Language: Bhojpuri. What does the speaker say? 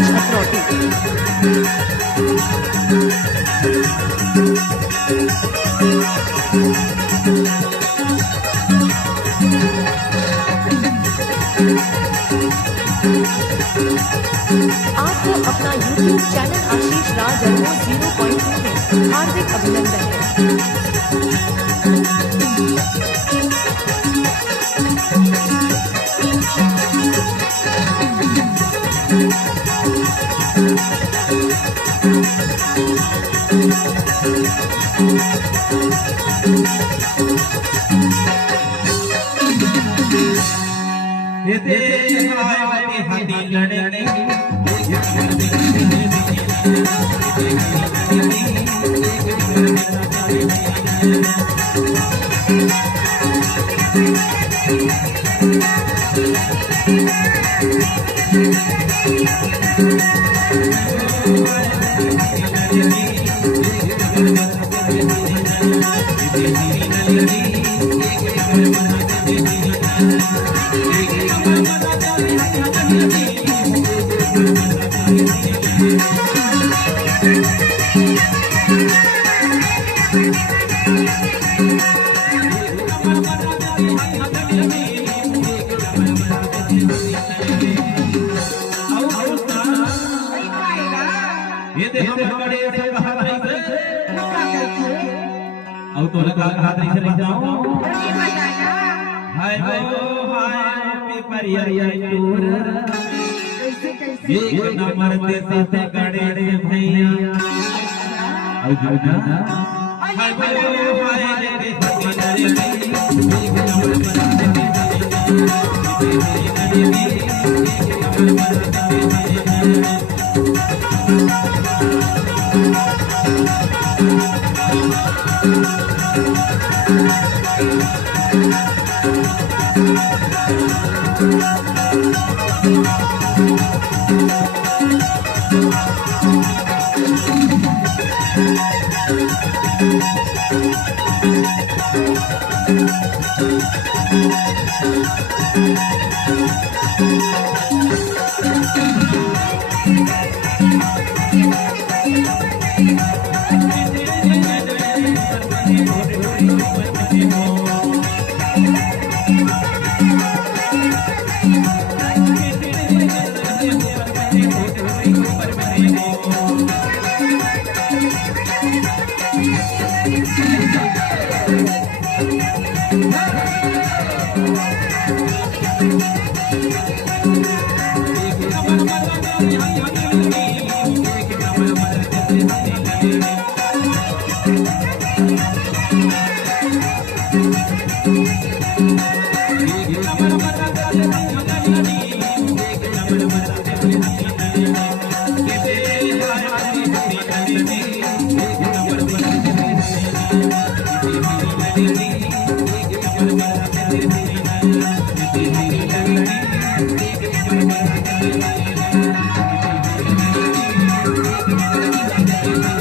राज अतरौटी। आपको अपना YouTube चैनल आशीष राज अरमो 0.2 में हार्दिक अभिनंदन है। तो लगा हाथ नहीं से बजाओ हाय गो हाय परिया टूर एक नंबर ते से गड़े रे भैया औ जुना हाय गो हाय रे परिया एक नंबर Thank you.